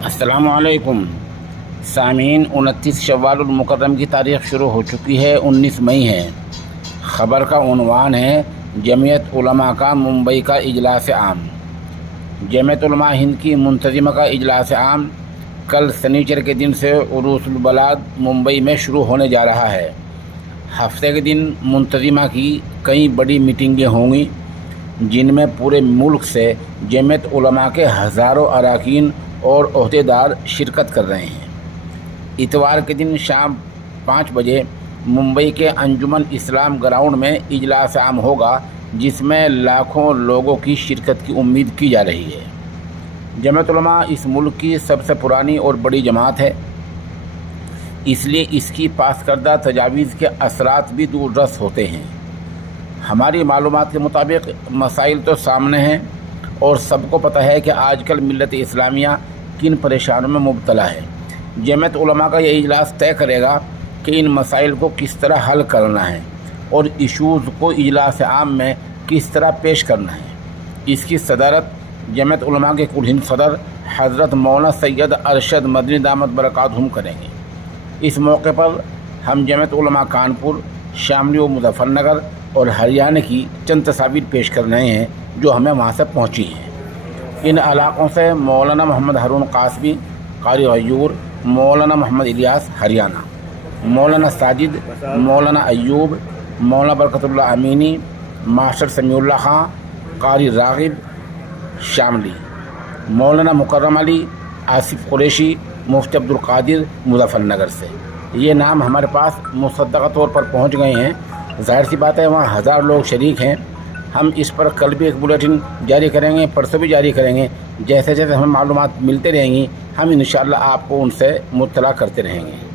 अस्सलामुअलैकुम सामीन। 29 शव्वाल मुकर्रम की तारीख़ शुरू हो चुकी है, 19 मई है। ख़बर का उन्वान है जमीयत उलमा का मुंबई का इजलास आम। जमीयत उलमा हिंद की मुंतज़िमा का इजलास आम कल शनिचर के दिन से उरूसुल बलाद मुंबई में शुरू होने जा रहा है। हफ्ते के दिन मुंतज़िमा की कई बड़ी मीटिंगें होंगी, जिनमें पूरे मुल्क से जमीयत उलमा के हज़ारों अरकान और ओहदेदार शिरकत कर रहे हैं। इतवार के दिन शाम 5 बजे मुंबई के अंजुमन इस्लाम ग्राउंड में इजलास आम होगा, जिसमें लाखों लोगों की शिरकत की उम्मीद की जा रही है। जमीयत उलमा इस मुल्क की सबसे पुरानी और बड़ी जमात है, इसलिए इसकी पास करदा तजावीज़ के असरात भी दूरदर्श होते हैं। हमारी मालूमात के मुताबिक मसाइल तो सामने हैं और सबको पता है कि आजकल मिल्लत इस्लामिया किन परेशानियों में मुब्तला है। जमीयत उलमा का यह इजलास तय करेगा कि इन मसाइल को किस तरह हल करना है और इशूज़ को इजलास आम में किस तरह पेश करना है। इसकी सदारत जमीयत उलमा के कुल हिंद सदर हज़रत मौलाना सैयद अरशद मदनी दामत बरकातहुम करेंगे। इस मौके पर हम जमीयत उलमा कानपुर, शामली व मुज़फ़्फ़रनगर और हरियाणा की चंद तस्वीर पेश कर रहे हैं जो हमें वहाँ से पहुँची हैं। इन इलाक़ों से मौलाना मोहम्मद हारून कासमी कारी गयूर, मौलाना मोहम्मद इलियास हरियाणा, मौलाना साजिद, मौलाना अयूब, मौलाना बरकतुल्लाह अमीनी, मास्टर समीउल्लाह खां कारी रागिब शामली, मौलाना मुकर्रम अली, आसिफ कुरैशी, मुफ्ती अब्दुल कादिर मुज़फ़्फ़रनगर से। ये नाम हमारे पास मुसद्दक़ा तौर पर पहुँच गए हैं। ज़ाहिर सी बात है वहाँ हज़ार लोग शरीक हैं। हम इस पर कल भी एक बुलेटिन जारी करेंगे, परसों भी जारी करेंगे। जैसे जैसे हमें मालूमात मिलते रहेंगी हम इंशाअल्लाह आपको उनसे मुत्तला करते रहेंगे।